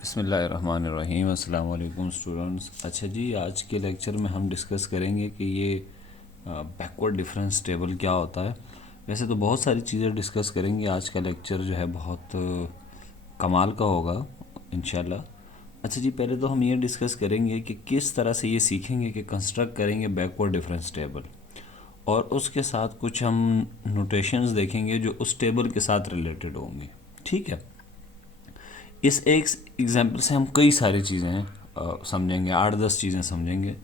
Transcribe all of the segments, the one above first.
बिस्मिल्लाहिर्रहमानिर्रहीम। अस्सलाम वालेकुम स्टूडेंट्स। अच्छा जी, आज के लेक्चर में हम डिस्कस करेंगे कि ये बैकवर्ड डिफरेंस टेबल क्या होता है। वैसे तो बहुत सारी चीज़ें डिस्कस करेंगे। आज का लेक्चर जो है बहुत कमाल का होगा इंशाल्लाह। अच्छा जी, पहले तो हम ये डिस्कस करेंगे कि किस तरह से ये सीखेंगे कि कंस्ट्रक्ट करेंगे बैकवर्ड डिफरेंस टेबल, और उसके साथ कुछ हम नोटेशंस देखेंगे जो उस टेबल के साथ रिलेटेड होंगे। ठीक है, इस एक एग्जाम्पल से हम कई सारी चीज़ें समझेंगे, 8-10 चीज़ें समझेंगे।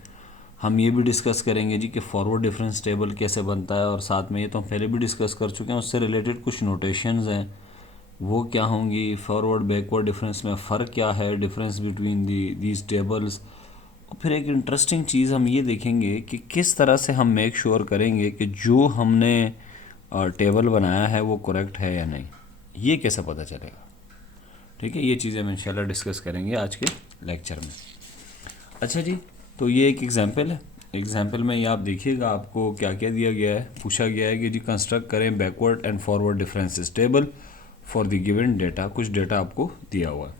हम ये भी डिस्कस करेंगे जी कि फॉरवर्ड डिफरेंस टेबल कैसे बनता है, और साथ में ये तो हम पहले भी डिस्कस कर चुके हैं, उससे रिलेटेड कुछ नोटेशंस हैं वो क्या होंगी, फॉरवर्ड बैकवर्ड डिफरेंस में फ़र्क क्या है, डिफरेंस बिटवीन दीज टेबल्स। और फिर एक इंटरेस्टिंग चीज़ हम ये देखेंगे कि किस तरह से हम मेक श्योर करेंगे कि जो हमने टेबल बनाया है वो करेक्ट है या नहीं, ये कैसे पता चलेगा। ठीक है, ये चीज़ें हम इंशाल्लाह डिस्कस करेंगे आज के लेक्चर में। अच्छा जी, तो ये एक एग्जांपल है। एग्जांपल में ये आप देखिएगा, आपको क्या क्या दिया गया है। पूछा गया है कि जी कंस्ट्रक्ट करें backward and forward differences table for the given data. कुछ डेटा आपको दिया हुआ है।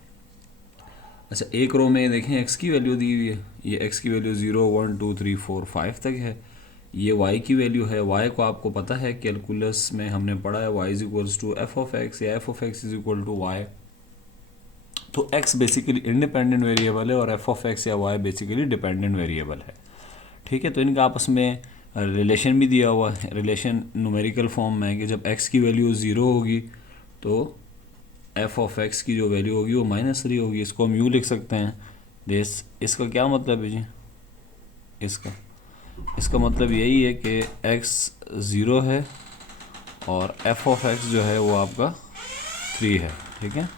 अच्छा, एक रो में देखें एक्स की वैल्यू दी हुई है। ये एक्स की वैल्यू 0, 1, 2, 3, 4, 5 तक है। ये वाई की वैल्यू है। वाई को आपको पता है, कैलकुलस में हमने पढ़ा है, y is equals to f of x या f of x is equal to y. तो x बेसिकली इंडिपेंडेंट वेरिएबल है और एफ ऑफ एक्स या y बेसिकली डिपेंडेंट वेरिएबल है। ठीक है, तो इनका आपस में रिलेशन भी दिया हुआ है। रिलेशन न्यूमेरिकल फॉर्म में है कि जब x की वैल्यू 0 होगी तो एफ ऑफ एक्स की जो वैल्यू होगी वो -3 होगी। इसको हम यूँ लिख सकते हैं दिस। इसका क्या मतलब है जी? इसका मतलब यही है कि x 0 है और एफ ऑफ एक्स जो है वो आपका 3 है। ठीक है,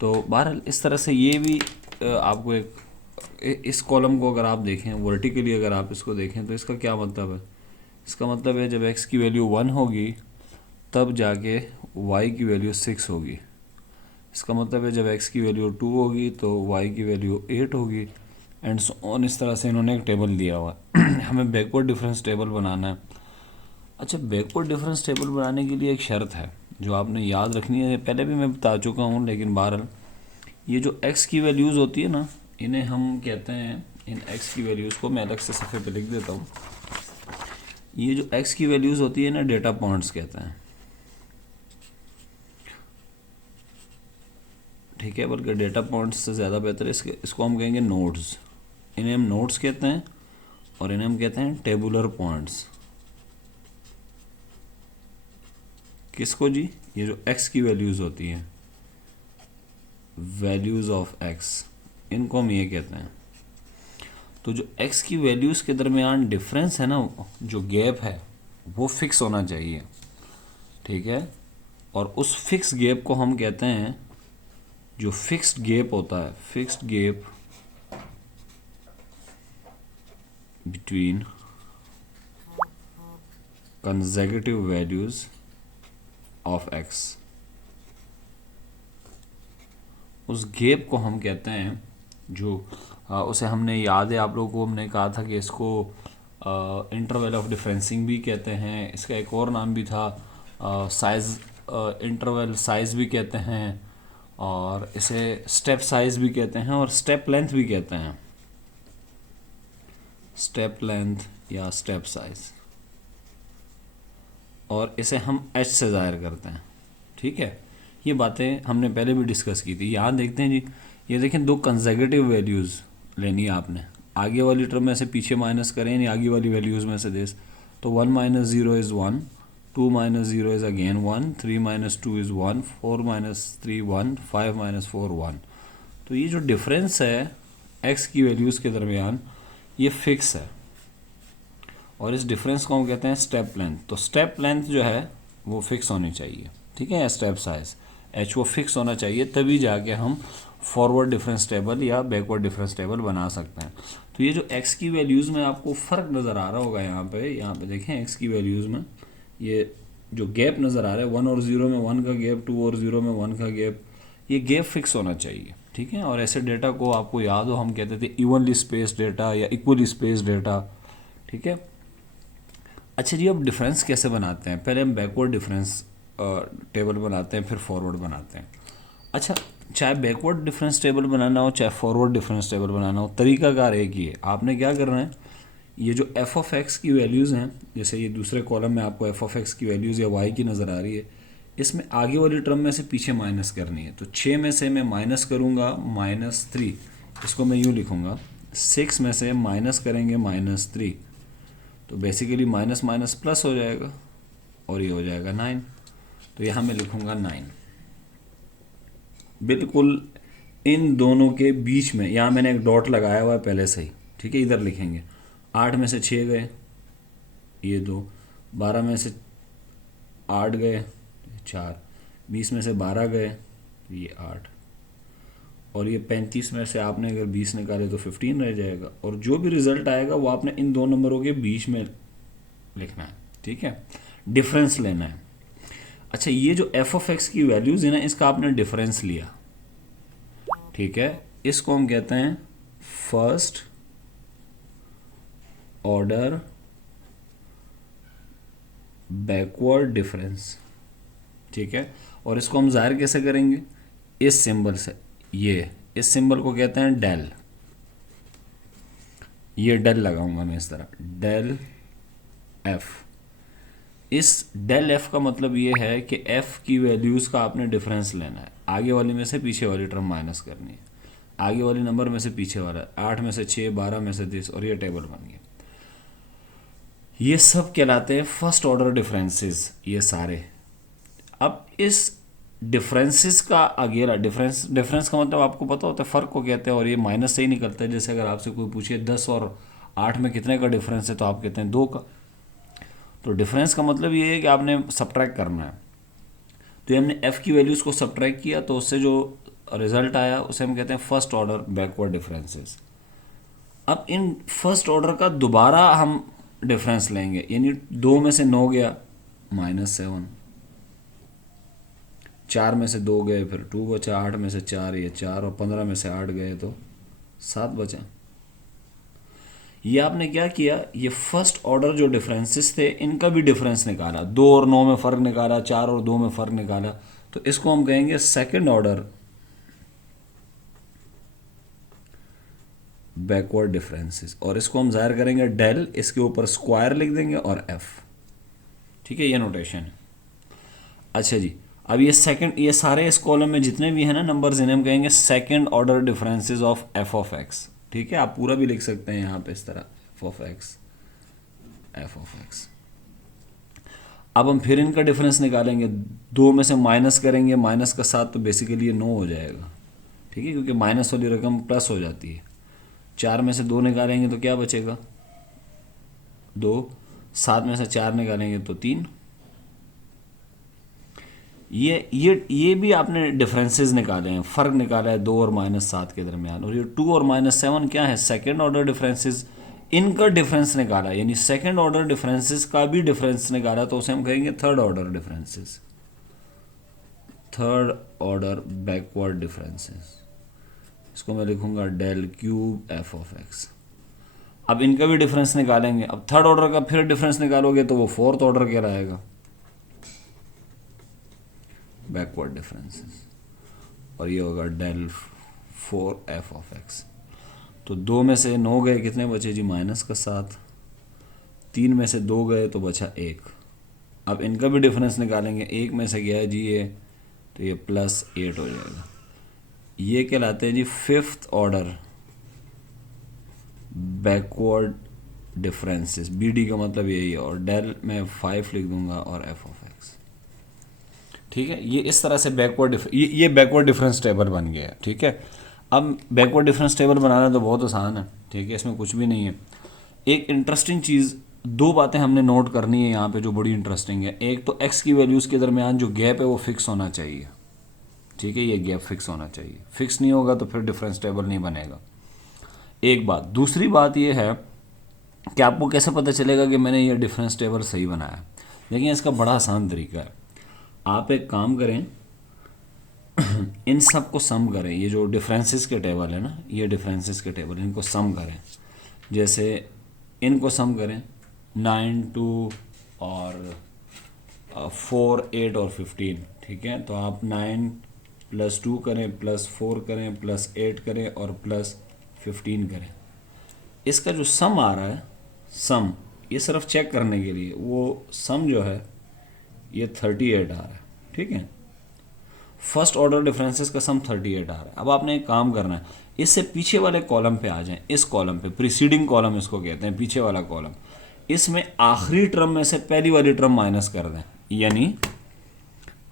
तो बहरहाल इस तरह से ये भी आपको एक इस कॉलम को अगर आप देखें वर्टिकली, अगर आप इसको देखें तो इसका क्या मतलब है। इसका मतलब है जब x की वैल्यू 1 होगी तब जाके y की वैल्यू 6 होगी। इसका मतलब है जब x की वैल्यू 2 होगी तो y की वैल्यू 8 होगी, एंड सो ऑन। इस तरह से इन्होंने एक टेबल दिया हुआ है। हमें बैकवर्ड डिफरेंस टेबल बनाना है। अच्छा, बैकवर्ड डिफरेंस टेबल बनाने के लिए एक शर्त है जो आपने याद रखनी है। पहले भी मैं बता चुका हूँ, लेकिन बहरहाल ये जो x की वैल्यूज़ होती है ना, इन्हें हम कहते हैं, इन x की वैल्यूज़ को मैं अलग से सफ़े पे लिख देता हूँ। ये जो x की वैल्यूज़ होती है ना, डेटा पॉइंट्स कहते हैं। ठीक है, बल्कि डेटा पॉइंट्स से ज़्यादा बेहतर है इसको हम कहेंगे नोड्स। इन्हें हम नोड्स कहते हैं और इन्हें हम कहते हैं टेबुलर पॉइंट्स। किसको जी? ये जो x की वैल्यूज़ होती हैं, वैल्यूज़ ऑफ x, इनको हम ये कहते हैं। तो जो x की वैल्यूज़ के दरमियान डिफरेंस है ना, जो गैप है वो फिक्स होना चाहिए। ठीक है, और उस फिक्स गैप को हम कहते हैं, जो फिक्स्ड गैप होता है, fixed gap between consecutive values of x, उस गैप को हम कहते हैं, जो उसे हमने याद है आप लोगों को, हमने कहा था कि इसको इंटरवल ऑफ डिफरेंसिंग भी कहते हैं। इसका एक और नाम भी था, साइज़, इंटरवल साइज़ भी कहते हैं, और इसे स्टेप साइज़ भी कहते हैं, और स्टेप लेंथ भी कहते हैं। स्टेप लेंथ या स्टेप साइज़, और इसे हम h से ज़ाहिर करते हैं। ठीक है, ये बातें हमने पहले भी डिस्कस की थी। यहाँ देखते हैं जी, ये देखें, दो कंसेक्यूटिव वैल्यूज़ लेनी है आपने। आगे वाली टर्म में से पीछे माइनस करें, यानी आगे वाली वैल्यूज़ में से देस, तो 1 - 0 इज़ 1, 2 - 0 इज़ अगेन 1, 3 - 2 इज़ 1, 4 - 3 1, 5 - 4 1। तो ये जो डिफरेंस है x की वैल्यूज़ के दरमियान, ये फिक्स है, और इस डिफरेंस को हम कहते हैं स्टेप लेंथ। तो स्टेप लेंथ जो है वो फिक्स होनी चाहिए। ठीक है, स्टेप साइज h वो फिक्स होना चाहिए, तभी जाके हम फॉरवर्ड डिफरेंस टेबल या बैकवर्ड डिफरेंस टेबल बना सकते हैं। तो ये जो x की वैल्यूज़ में आपको फ़र्क नज़र आ रहा होगा, यहाँ पे देखें x की वैल्यूज़ में ये जो गैप नज़र आ रहा है, 1 और 0 में 1 का गैप, 2 और 0 में 1 का गैप, ये गैप फिक्स होना चाहिए। ठीक है, और ऐसे डेटा को आपको याद हो, हम कहते थे इवनली स्पेस डेटा या इक्वली स्पेस डेटा। ठीक है, अच्छा जी, अब डिफरेंस कैसे बनाते हैं? पहले हम बैकवर्ड डिफरेंस टेबल बनाते हैं, फिर फॉरवर्ड बनाते हैं। अच्छा, चाहे बैकवर्ड डिफरेंस टेबल बनाना हो चाहे फॉरवर्ड डिफरेंस टेबल बनाना हो, तरीकाकार एक ही है। आपने क्या करना है, ये जो एफ ऑफ एक्स की वैल्यूज़ हैं, जैसे ये दूसरे कॉलम में आपको एफ ऑफ एक्स की वैल्यूज़ या वाई की नज़र आ रही है, इसमें आगे वाली टर्म में से पीछे माइनस करनी है। तो 6 में से मैं माइनस करूँगा -3, इसको मैं यूँ लिखूँगा। 6 में से माइनस करेंगे -3, तो बेसिकली माइनस माइनस प्लस हो जाएगा और ये हो जाएगा 9। तो यहाँ मैं लिखूँगा 9, बिल्कुल इन दोनों के बीच में। यहाँ मैंने एक डॉट लगाया हुआ है पहले से ही, ठीक है। इधर लिखेंगे 8 में से 6 गए, ये 2, 12 में से 8 गए 4, 20 में से 12 गए ये 8, और ये 35 में से आपने अगर 20 निकाले तो 15 रह जाएगा। और जो भी रिजल्ट आएगा वो आपने इन दो नंबरों के बीच में लिखना है, ठीक है, डिफरेंस लेना है। अच्छा, ये जो एफ ऑफ एक्स की वैल्यूज़ है ना, इसका आपने डिफरेंस लिया, ठीक है। इसको हम कहते हैं फर्स्ट ऑर्डर बैकवर्ड डिफरेंस, ठीक है। और इसको हम जाहिर कैसे करेंगे, इस सिंबल से। ये इस सिंबल को कहते हैं डेल। ये डेल लगाऊंगा मैं इस तरह, डेल एफ। इस डेल एफ का मतलब ये है कि एफ की वैल्यूज़ का आपने डिफरेंस लेना है। आगे वाली में से पीछे वाली टर्म माइनस करनी है, आगे वाली नंबर में से पीछे वाला। 8 में से 6, 12 में से 30, और ये टेबल बन गया। ये सब कहलाते हैं फर्स्ट ऑर्डर डिफरेंसेस, ये सारे। अब इस डिफरेंसेस का अगेला डिफरेंस का मतलब आपको पता होता है, फ़र्क को कहते हैं, और ये माइनस से ही निकलता है। जैसे अगर आपसे कोई पूछे 10 और 8 में कितने का डिफरेंस है, तो आप कहते हैं 2 का। तो डिफरेंस का मतलब ये है कि आपने सब्ट्रैक्ट करना है। तो हमने एफ़ की वैल्यूज़ को सब्ट्रैक्ट किया, तो उससे जो रिजल्ट आया उसे हम कहते हैं फर्स्ट ऑर्डर बैकवर्ड डिफरेंसेस। अब इन फर्स्ट ऑर्डर का दोबारा हम डिफरेंस लेंगे, यानी 2 में से 9 गया -7, 4 में से 2 गए फिर 2 बचा, 8 में से 4 ये 4, और 15 में से 8 गए तो 7 बचा। ये आपने क्या किया, ये फर्स्ट ऑर्डर जो डिफरेंसेस थे इनका भी डिफरेंस निकाला, 2 और 9 में फ़र्क निकाला, 4 और 2 में फ़र्क निकाला। तो इसको हम कहेंगे सेकंड ऑर्डर बैकवर्ड डिफरेंसेस, और इसको हम जाहिर करेंगे डेल, इसके ऊपर स्क्वायर लिख देंगे और एफ, ठीक है। ये नोटेशन है। अच्छा जी, अब ये सेकंड, ये सारे इस कॉलम में जितने भी हैं ना नंबर्स, इन्हें हम कहेंगे second order differences of F of x, ठीक है। आप पूरा भी लिख सकते हैं यहाँ पे इस तरह, F of x, F of x. अब हम फिर इनका डिफरेंस निकालेंगे, 2 में से माइनस करेंगे, माइनस का 7, तो बेसिकली ये 9 हो जाएगा, ठीक है, क्योंकि माइनस वाली रकम प्लस हो जाती है। 4 में से 2 निकालेंगे तो क्या बचेगा, 2। 7 में से 4 निकालेंगे तो 3। ये भी आपने डिफरेंसेस निकाले हैं, फ़र्क निकाला है 2 और -7 के दरमियान। और ये 2 और -7 क्या है, सेकंड ऑर्डर डिफरेंसेस, इनका डिफरेंस निकाला, यानी सेकंड ऑर्डर डिफरेंसेस का भी डिफरेंस निकाला, तो उसे हम कहेंगे third order differences, third order backward differences. इसको मैं लिखूंगा del cube f of x. अब इनका भी डिफरेंस निकालेंगे। अब थर्ड ऑर्डर का फिर डिफरेंस निकालोगे तो वो फोर्थ ऑर्डर कहलाएगा, बैकवर्ड डिफरेंसेस, और ये होगा डेल 4 एफ ऑफ एक्स। तो 2 में से 9 गए, कितने बचे जी, -7। 3 में से 2 गए तो बचा 1। अब इनका भी डिफरेंस निकालेंगे, 1 में से गया है जी ये, तो ये +8 हो जाएगा। ये कहलाते हैं जी fifth order backward differences, B D का मतलब यही है। और डेल में 5 लिख दूंगा और एफ ऑफ एक्स, ठीक है। ये इस तरह से बैकवर्ड ये बैकवर्ड डिफरेंस टेबल बन गया है, ठीक है। अब बैकवर्ड डिफरेंस टेबल बनाना तो बहुत आसान है, ठीक है, इसमें कुछ भी नहीं है। एक इंटरेस्टिंग चीज़, 2 बातें हमने नोट करनी है यहाँ पे जो बड़ी इंटरेस्टिंग है। एक तो एक्स की वैल्यूज़ के दरमियान जो गैप है वो फिक्स होना चाहिए, ठीक है, ये गैप फिक्स होना चाहिए। फिक्स नहीं होगा तो फिर डिफरेंस टेबल नहीं बनेगा, एक बात। दूसरी बात ये है कि आपको कैसे पता चलेगा कि मैंने ये डिफरेंस टेबल सही बनाया। देखिए, इसका बड़ा आसान तरीका है। आप एक काम करें, इन सब को सम करें। ये जो डिफरेंसेस के टेबल है ना, ये डिफरेंसेस के टेबल, इनको सम करें। जैसे इनको सम करें 9, 2 और 4, 8 और 15, ठीक है। तो आप 9, +2 करें, +4 करें, +8 करें और +15 करें। इसका जो सम आ रहा है, सम, ये सिर्फ चेक करने के लिए, वो सम जो है ये 38 आ रहा है। ठीक है, फर्स्ट ऑर्डर डिफरेंसेस का सम 38 आ रहा है। अब आपने एक काम करना है, इससे पीछे वाले कॉलम पे आ जाएं, इस कॉलम पे, प्रीसीडिंग कॉलम इसको कहते हैं, पीछे वाला कॉलम। इसमें आखिरी टर्म में से पहली वाली टर्म माइनस कर दें, यानी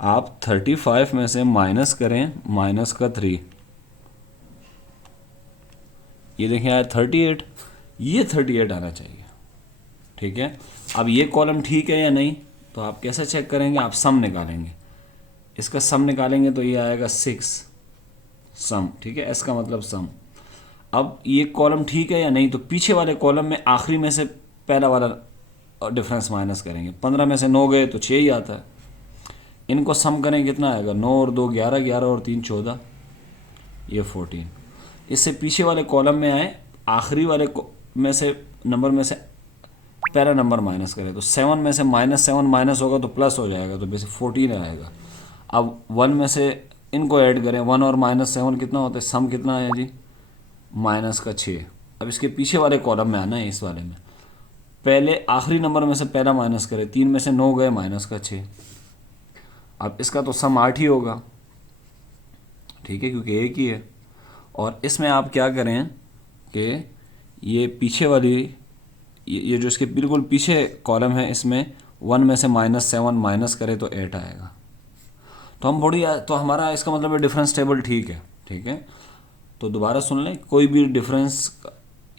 आप 35 में से माइनस करें माइनस का 3, ये देखें आया 38, ये 38 आना चाहिए। ठीक है, अब ये कॉलम ठीक है या नहीं, तो आप कैसे चेक करेंगे, आप सम निकालेंगे, इसका सम निकालेंगे तो ये आएगा 6 सम। ठीक है, एस का मतलब सम। अब ये कॉलम ठीक है या नहीं, तो पीछे वाले कॉलम में आखिरी में से पहला वाला डिफरेंस माइनस करेंगे। 15 में से 9 गए तो 6 ही आता है। इनको सम करें कितना आएगा, 9 और 2 11, 11 और 3 14, ये 14। इससे पीछे वाले कॉलम में आए, आखिरी वाले में से नंबर में से पहला नंबर माइनस करें, तो 7 में से -7 माइनस होगा तो प्लस हो जाएगा, तो बेसिक 14 आएगा। अब 1 में से इनको ऐड करें, 1 और -7 कितना होता है, सम कितना आया जी, -6। अब इसके पीछे वाले कॉलम में आना है, इस वाले में पहले आखिरी नंबर में से पहला माइनस करें, 3 में से 9 गए, -6। अब इसका तो सम 8 ही होगा। ठीक है, क्योंकि एक ही है। और इसमें आप क्या करें कि ये पीछे वाली, ये जो इसके बिल्कुल पीछे कॉलम है, इसमें 1 में से -7 माइनस करें तो 8 आएगा। तो हम बढ़िया, तो हमारा इसका मतलब है डिफरेंस टेबल ठीक है। ठीक है, तो दोबारा सुन लें, कोई भी डिफरेंस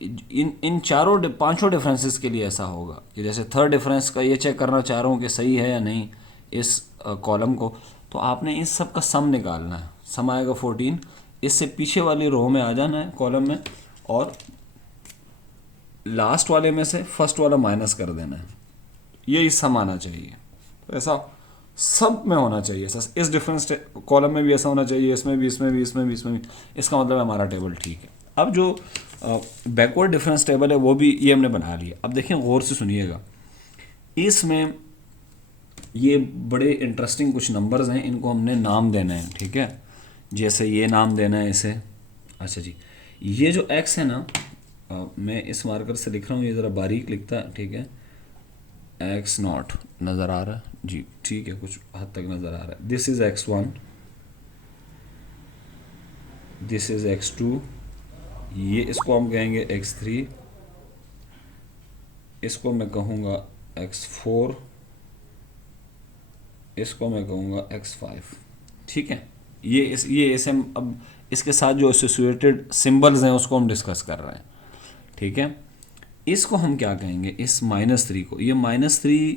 इन चारों पांचों डिफरेंसेस के लिए ऐसा होगा कि जैसे थर्ड डिफरेंस का ये चेक करना चाह रहा हूँ कि सही है या नहीं इस कॉलम को, तो आपने इस सब का सम निकालना है। सम आएगा 14, इससे पीछे वाली रो में आ जाना है, कॉलम में, और लास्ट वाले में से फर्स्ट वाला माइनस कर देना है। यही सम आना चाहिए। तो ऐसा सब में होना चाहिए, ऐसा इस डिफरेंस कॉलम में भी ऐसा होना चाहिए, इसमें भी, इसमें भी, इसमें भी, इसमें भी। इसका मतलब हमारा टेबल ठीक है। अब जो बैकवर्ड डिफरेंस टेबल है वो भी ये हमने बना लिया। अब देखिए, गौर से सुनिएगा, इसमें ये बड़े इंटरेस्टिंग कुछ नंबर्स हैं, इनको हमने नाम देना है। ठीक है, जैसे ये नाम देना है इसे, अच्छा जी, ये जो x है ना, मैं इस मार्कर से लिख रहा हूँ, ये ज़रा बारीक लिखता है। ठीक है, x0 नज़र आ रहा है जी, ठीक है, कुछ हद तक नज़र आ रहा है। This is x1, this is x2, ये इसको हम कहेंगे x3, इसको मैं कहूँगा x4, इसको मैं कहूँगा x5। ठीक है, ये ऐसे हम अब इसके साथ जो एसोसिएटेड सिंबल्स हैं उसको हम डिस्कस कर रहे हैं। ठीक है, इसको हम क्या कहेंगे, इस -3 को, ये -3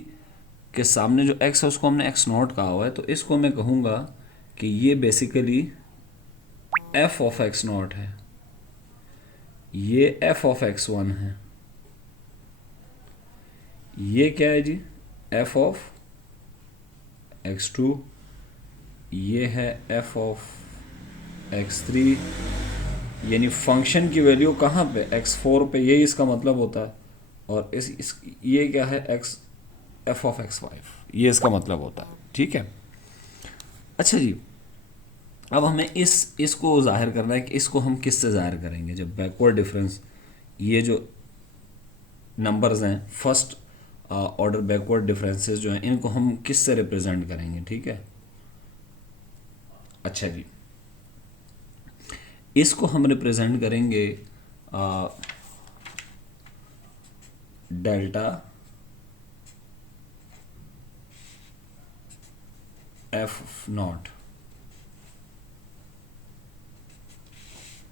के सामने जो x है उसको हमने x0 कहा हुआ है, तो इसको मैं कहूँगा कि ये बेसिकली f ऑफ x0 है, ये f ऑफ x1 है, ये क्या है जी, f ऑफ x2, ये है f ऑफ x3, यानी फंक्शन की वैल्यू कहाँ पे, x4 पे, यही इसका मतलब होता है। और इस ये क्या है, f ऑफ x5, ये इसका मतलब होता है। ठीक है, अच्छा जी, अब हमें इसको जाहिर करना है कि इसको हम किससे जाहिर करेंगे, जब बैकवर्ड डिफरेंस, ये जो नंबर्स हैं फर्स्ट ऑर्डर बैकवर्ड डिफरेंसेस जो हैं, इनको हम किससे रिप्रेजेंट करेंगे। ठीक है, अच्छा जी, इसको हम रिप्रेजेंट करेंगे डेल्टा f0,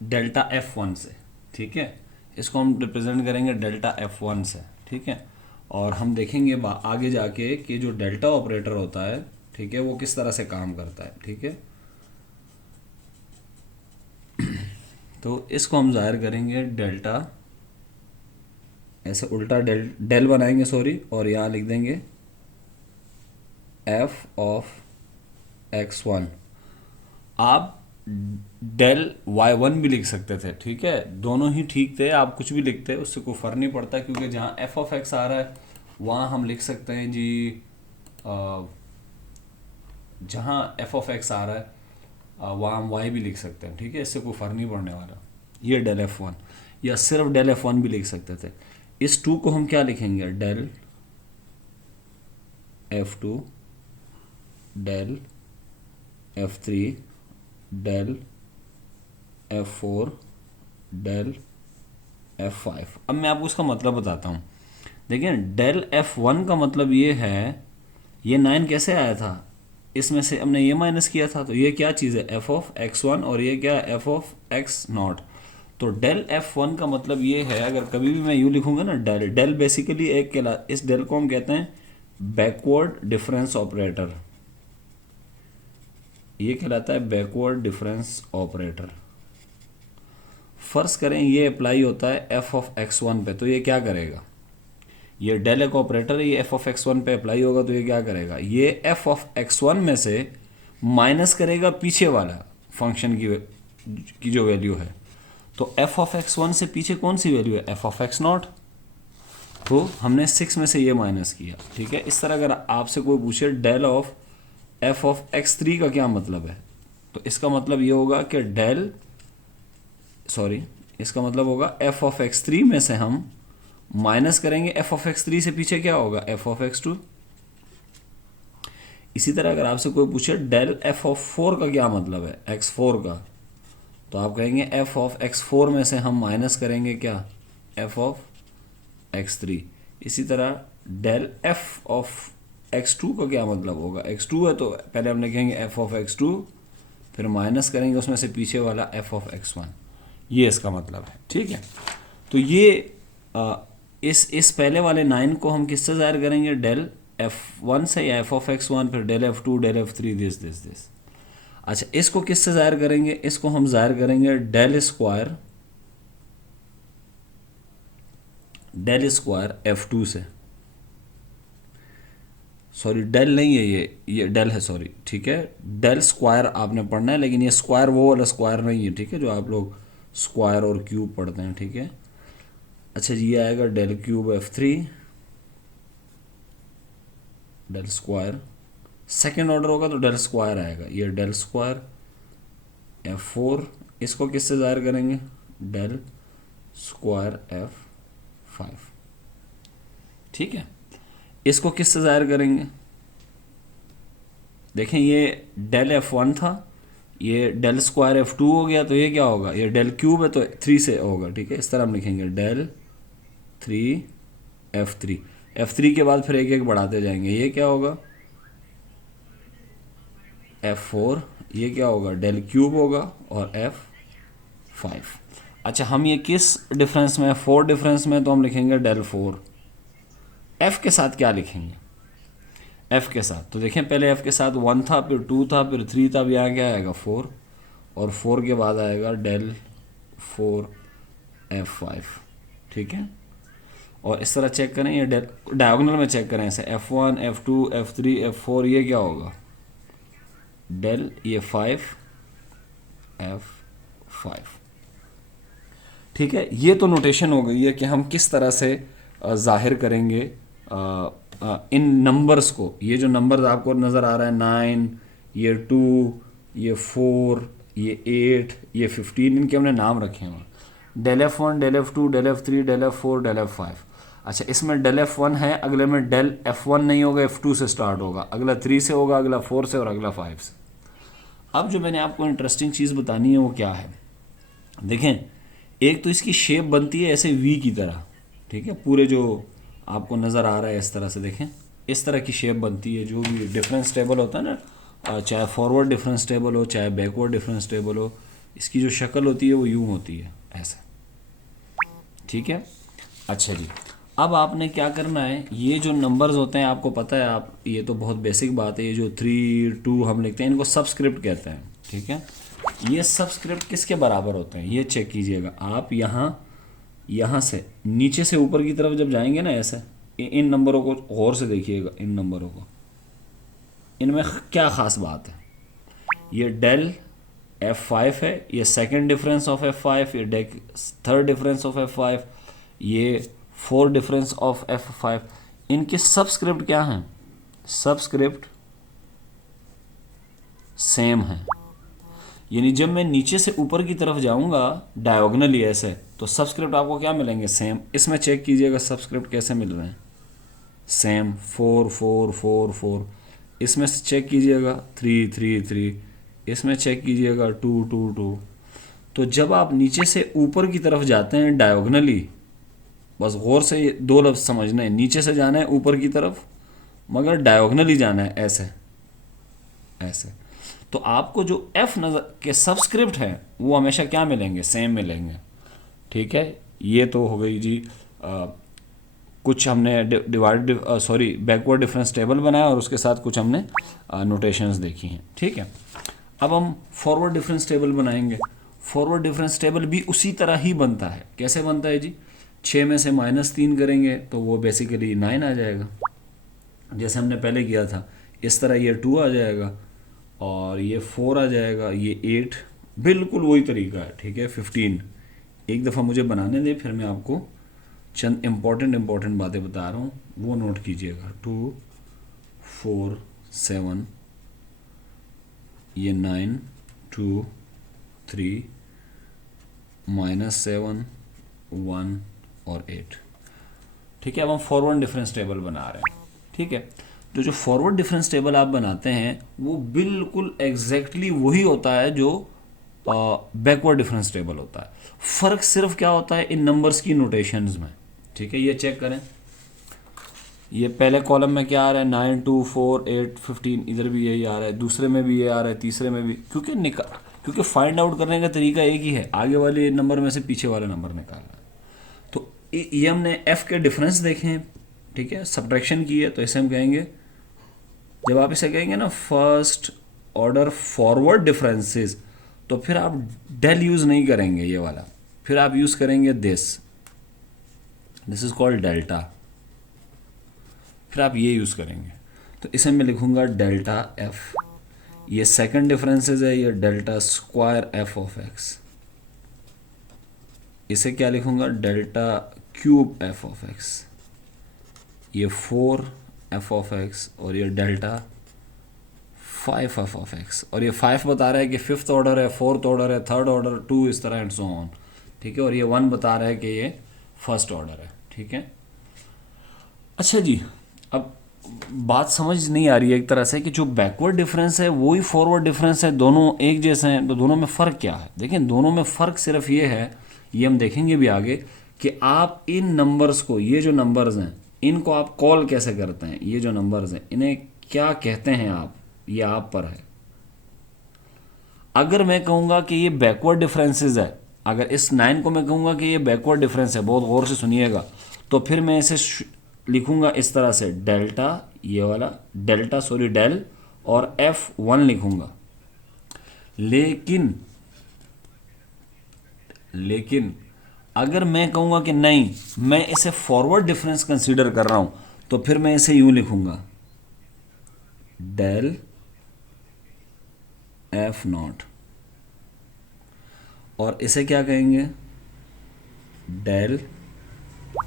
डेल्टा f1 से। ठीक है, इसको हम रिप्रेजेंट करेंगे डेल्टा f1 से। ठीक है, और हम देखेंगे आगे जाके कि जो डेल्टा ऑपरेटर होता है, ठीक है, वो किस तरह से काम करता है। ठीक है, तो इसको हम जाहिर करेंगे डेल्टा, ऐसे उल्टा डेल बनाएंगे, सॉरी, और यहाँ लिख देंगे f ऑफ x1। आप डेल y1 भी लिख सकते थे। ठीक है, दोनों ही ठीक थे, आप कुछ भी लिखते, उससे कोई फ़र्क नहीं पड़ता, क्योंकि जहाँ f ऑफ x आ रहा है वहाँ हम लिख सकते हैं जी, जहाँ f ऑफ x आ रहा है वहाँ हम वाई भी लिख सकते हैं, ठीक है, इससे कोई फर्क नहीं पड़ने वाला। ये डेल F1 या सिर्फ डेल F1 भी लिख सकते थे। इस 2 को हम क्या लिखेंगे, del F2, del F3, del F4, del F5। अब मैं आपको इसका मतलब बताता हूँ। देखिए डेल F1 का मतलब ये है, ये 9 कैसे आया था, इसमें से हमने ये माइनस किया था, तो ये क्या चीज़ है, एफ ऑफ x1, और ये क्या है, एफ ऑफ x0। तो डेल F1 का मतलब ये है, अगर कभी भी मैं यूँ लिखूंगा ना, डेल डेल बेसिकली एक इस डेल को हम कहते हैं बैकवर्ड डिफरेंस ऑपरेटर। ये कहलाता है बैकवर्ड डिफरेंस ऑपरेटर। फर्ज करें ये अप्लाई होता है एफ ऑफ x1 पे, तो ये क्या करेगा, ये डेल एक ऑपरेटर है, ये एफ ऑफ x1 पे अप्लाई होगा, तो ये क्या करेगा, ये एफ ऑफ x1 में से माइनस करेगा पीछे वाला फंक्शन की जो वैल्यू है। तो एफ ऑफ x1 से पीछे कौन सी वैल्यू है, एफ ऑफ x0। तो हमने 6 में से ये माइनस किया, ठीक है। इस तरह अगर आपसे कोई पूछे del of F of x3 का क्या मतलब है, तो इसका मतलब ये होगा कि इसका मतलब होगा एफ ऑफ x3 में से हम माइनस करेंगे एफ ऑफ x3 से पीछे क्या होगा, एफ ऑफ x2। इसी तरह अगर आपसे कोई पूछे डेल एफ ऑफ 4 का क्या मतलब है, x4 का, तो आप कहेंगे एफ ऑफ x4 में से हम माइनस करेंगे क्या, एफ ऑफ x3। इसी तरह डेल एफ ऑफ x2 का क्या मतलब होगा, x2 है तो पहले हम लिखेंगे एफ ऑफ x2, फिर माइनस करेंगे उसमें से पीछे वाला एफ ऑफ x1। ये इसका मतलब है, ठीक है। तो ये इस पहले वाले 9 को हम किससे ज़ाहिर करेंगे, डेल F1 से या एफ ऑफ x1, फिर del F2, del F3, this. अच्छा, इसको किससे ज़ाहिर करेंगे, इसको हम ज़ाहिर करेंगे डेल स्क्वायर F2 से। सॉरी डेल नहीं है, ये डेल है, सॉरी, ठीक है। डेल स्क्वायर आपने पढ़ना है, लेकिन ये स्क्वायर वो वाला स्क्वायर नहीं है, ठीक है, जो आप लोग स्क्वायर और क्यूब पढ़ते हैं, ठीक है। अच्छा जी, ये आएगा del cube F3, del square, second order होगा तो डेल स्क्वायर आएगा, ये डेल स्क्वायर F4। इसको किससे ज़ाहिर करेंगे, डेल स्क्वायर F5, ठीक है। इसको किससे ज़ाहिर करेंगे, देखें ये डेल F1 था, ये डेल स्क्वायर F2 हो गया, तो ये क्या होगा, ये डेल क्यूब है तो 3 से होगा, ठीक है। इस तरह हम लिखेंगे डेल 3 F3 के बाद फिर एक एक बढ़ाते जाएंगे, ये क्या होगा, F4, ये क्या होगा, डेल क्यूब होगा, और F5। अच्छा, हम ये किस डिफरेंस में, 4 डिफरेंस में, तो हम लिखेंगे डेल 4। F के साथ क्या लिखेंगे, F के साथ, तो देखें पहले F के साथ 1 था, फिर 2 था, फिर 3 था, अब यहाँ क्या आएगा 4, और 4 के बाद आएगा डेल 4 F5, ठीक है। और इस तरह चेक करें, ये डायगोनल में चेक करें ऐसे, F1, F2, F3, F4, ये क्या होगा, डेल ये 5 F5, ठीक है। ये तो नोटेशन हो गई है कि हम किस तरह से जाहिर करेंगे इन नंबर्स को। ये जो नंबर्स आपको नज़र आ रहा है 9, ये 2, ये 4, ये 8, ये 15, इनके हमने नाम रखे हैं, del F1, del F2, del F3, del F4, del F5। अच्छा, इसमें डेल F1 है, अगले में डेल F1 नहीं होगा, F2 से स्टार्ट होगा, अगला 3 से होगा, अगला 4 से, और अगला 5 से। अब जो मैंने आपको इंटरेस्टिंग चीज़ बतानी है वो क्या है, देखें एक तो इसकी शेप बनती है ऐसे वी की तरह, ठीक है, पूरे जो आपको नज़र आ रहा है इस तरह से, देखें इस तरह की शेप बनती है। जो भी डिफरेंस टेबल होता है ना, चाहे फॉरवर्ड डिफरेंस टेबल हो, चाहे बैकवर्ड डिफरेंस टेबल हो, इसकी जो शक्ल होती है वो यूँ होती है ऐसे, ठीक है। अच्छा जी, अब आपने क्या करना है, ये जो नंबर्स होते हैं आपको पता है, आप ये तो बहुत बेसिक बात है, ये जो 3, 2 हम लिखते हैं, इनको सबस्क्रिप्ट कहते हैं, ठीक है। ये सबस्क्रिप्ट किसके बराबर होते हैं, ये चेक कीजिएगा आप। यहाँ से नीचे से ऊपर की तरफ जब जाएंगे ना ऐसे, इन नंबरों को गौर से देखिएगा, इन नंबरों को, इनमें क्या ख़ास बात है। ये डेल F5 है, ये सेकंड डिफरेंस ऑफ F5, ये थर्ड डिफरेंस ऑफ F5, ये 4 डिफरेंस ऑफ F5। इनके सबस्क्रिप्ट क्या हैं, सबस्क्रिप्ट सेम है। यानी जब मैं नीचे से ऊपर की तरफ जाऊंगा डायगोनली ऐसे, तो सबस्क्रिप्ट आपको क्या मिलेंगे, सेम। इसमें चेक कीजिएगा सबस्क्रिप्ट कैसे मिल रहे हैं, सेम 4 4 4 4। इसमें से चेक कीजिएगा 3 3 3। इसमें चेक कीजिएगा 2 2 2। तो जब आप नीचे से ऊपर की तरफ जाते हैं डायगोनली, बस गौर से ये दो लफ्ज़ समझना है, नीचे से जाना है ऊपर की तरफ मगर डायगोनली जाना है ऐसे ऐसे। तो आपको जो एफ नज़र के सबस्क्रिप्ट हैं वो हमेशा क्या मिलेंगे, सेम मिलेंगे। ठीक है, ये तो हो गई जी कुछ हमने divide sorry backward difference table बनाया और उसके साथ कुछ हमने नोटेशंस देखी हैं। ठीक है, अब हम फॉरवर्ड डिफरेंस टेबल बनाएंगे। फॉरवर्ड डिफरेंस टेबल भी उसी तरह ही बनता है। कैसे बनता है जी, 6 में से -3 करेंगे तो वो बेसिकली 9 आ जाएगा, जैसे हमने पहले किया था। इस तरह ये 2 आ जाएगा और ये 4 आ जाएगा, ये 8, बिल्कुल वही तरीका है। ठीक है, 15। एक दफ़ा मुझे बनाने दें, फिर मैं आपको चंद इम्पॉर्टेंट बातें बता रहा हूँ, वो नोट कीजिएगा। 2 4 7, ये 9 2 3 -7 1 और 8। ठीक है, अब हम फॉरवर्ड डिफरेंस टेबल बना रहे हैं। ठीक है, तो जो फॉरवर्ड डिफरेंस टेबल आप बनाते हैं वो बिल्कुल एग्जैक्टली वही होता है जो बैकवर्ड डिफरेंस टेबल होता है। फ़र्क सिर्फ क्या होता है इन नंबर्स की नोटेशंस में। ठीक है, ये चेक करें, ये पहले कॉलम में क्या आ रहा है, 9 2 4 8 15, इधर भी यही आ रहा है, दूसरे में भी ये आ रहा है, तीसरे में भी, क्योंकि फाइंड आउट करने का तरीका एक ही है, आगे वाले नंबर में से पीछे वाला नंबर निकालना है। तो ये हमने एफ के डिफरेंस देखे हैं। ठीक है, सब्ट्रैक्शन की है, तो इसे हम कहेंगे, जब आप इसे कहेंगे ना फर्स्ट ऑर्डर फॉरवर्ड डिफरेंसेस, तो फिर आप डेल यूज़ नहीं करेंगे ये वाला, फिर आप यूज़ करेंगे दिस इज़ कॉल्ड डेल्टा, फिर आप ये यूज़ करेंगे। तो इसे मैं लिखूंगा डेल्टा एफ। ये सेकंड डिफरेंसेस है, ये delta square F of x. इसे क्या लिखूंगा, delta cube f of x. ये 4 एफ ऑफ एक्स और ये डेल्टा 5 एफ ऑफ एक्स। और ये 5 बता रहा है कि फिफ्थ ऑर्डर है, फोर्थ ऑर्डर है, थर्ड ऑर्डर, 2 इस तरह एंड सो ऑन। ठीक है, और ये 1 बता रहा है कि ये फर्स्ट ऑर्डर है। ठीक है, अच्छा जी, अब बात समझ नहीं आ रही है एक तरह से कि जो बैकवर्ड डिफरेंस है वही फॉरवर्ड डिफरेंस है, दोनों एक जैसे हैं, तो दोनों में फ़र्क क्या है। देखें, दोनों में फ़र्क सिर्फ ये है, ये हम देखेंगे भी आगे, कि आप इन नंबर्स को, ये जो नंबर्स हैं इनको आप कॉल कैसे करते हैं, ये जो नंबर्स हैं इन्हें क्या कहते हैं आप, ये आप पर है। अगर मैं कहूँगा कि ये बैकवर्ड डिफरेंसेस है, अगर इस 9 को मैं कहूँगा कि ये बैकवर्ड डिफरेंस है, बहुत गौर से सुनिएगा, तो फिर मैं इसे लिखूंगा इस तरह से, डेल्टा, ये वाला डेल्टा सॉरी डेल और F1 लिखूंगा। लेकिन अगर मैं कहूँगा कि नहीं, मैं इसे फॉरवर्ड डिफरेंस कंसीडर कर रहा हूँ, तो फिर मैं इसे यूँ लिखूंगा, डेल F0, और इसे क्या कहेंगे, डेल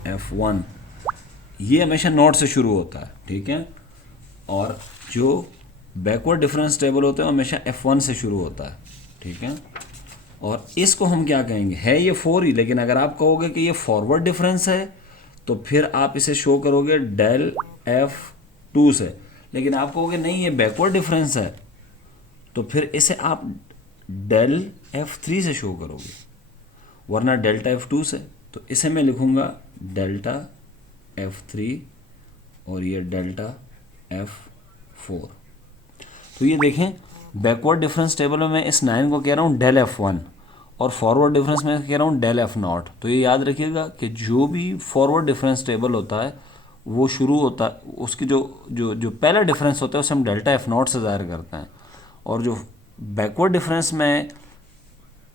F1। ये हमेशा नॉट से शुरू होता है। ठीक है, और जो बैकवर्ड डिफरेंस टेबल होते हैं हमेशा F1 से शुरू होता है। ठीक है, और इसको हम क्या कहेंगे, है ये 4 ही, लेकिन अगर आप कहोगे कि ये फॉरवर्ड डिफरेंस है तो फिर आप इसे शो करोगे डेल F2 से। लेकिन आप कहोगे नहीं ये बैकवर्ड डिफरेंस है, तो फिर इसे आप डेल F3 से शो करोगे, वरना डेल्टा F2 से। तो इसे मैं लिखूंगा डेल्टा F3 और ये डेल्टा F4। तो ये देखें, बैकवर्ड डिफरेंस टेबल में मैं इस 9 को कह रहा हूँ डेल F1 और फॉरवर्ड डिफरेंस में कह रहा हूँ डेल F0। तो ये याद रखिएगा कि जो भी फॉरवर्ड डिफरेंस टेबल होता है वो शुरू होता है, उसकी जो जो जो पहला डिफरेंस होता है उसे हम डेल्टा F0 से ज़ाहिर करते हैं, और जो बैकवर्ड डिफरेंस में